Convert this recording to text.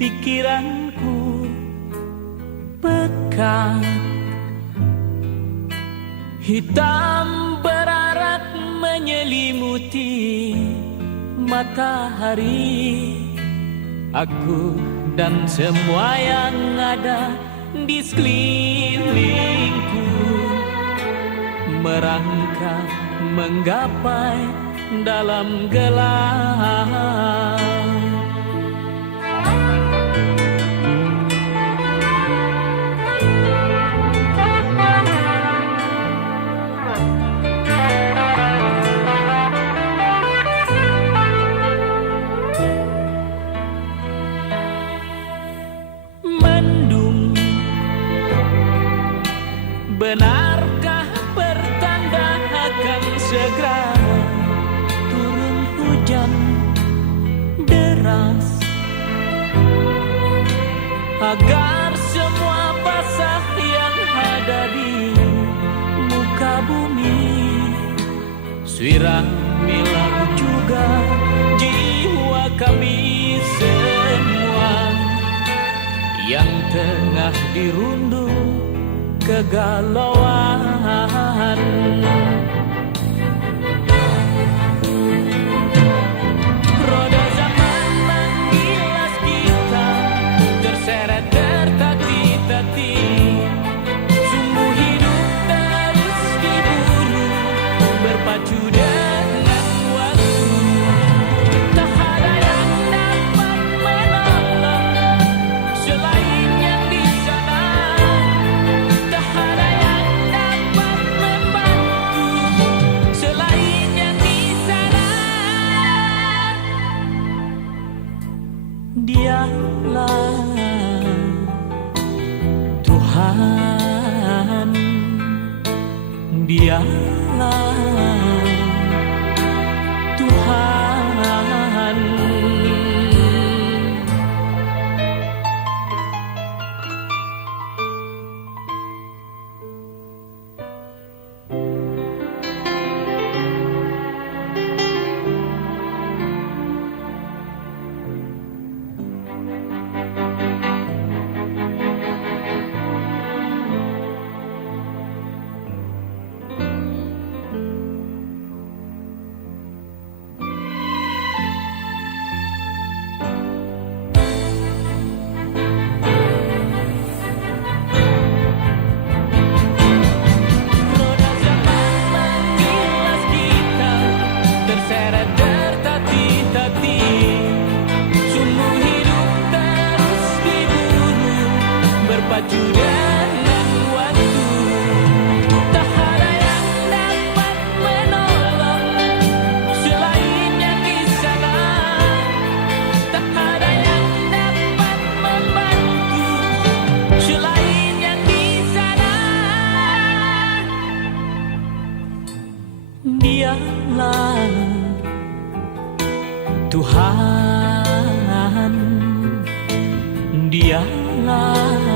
pikiranku pekat, hitam berarak menyelimuti matahari. Aku dan semua yang ada di sekelilingku merangkak menggapai dalam gelap. Mendung, benarkah pertanda akan segera turun hujan deras, agar semua basah yang ada di muka bumi siramilah juga jiwa kami semua yang tengah dirundung kegalauan. Roda zaman menggilas kita, terseret tertati-tati. Sumbu hidup terus diburu, berpacu dengan waktu. Tak ada yang dapat menolong selain yang di sana. Tak ada yang dapat membantu selain yang di sana. Dialah Tuhan, Dialah Tuhan. Roda zaman menggilas kita, terseret tertati-tati. Sumbu hidup terus diburu, berpacu dengan waktu. Tak ada yang dapat menolong selain yang di sana. Tak ada yang dapat membantu selain yang di sana. Dialah Tuhan, Dialah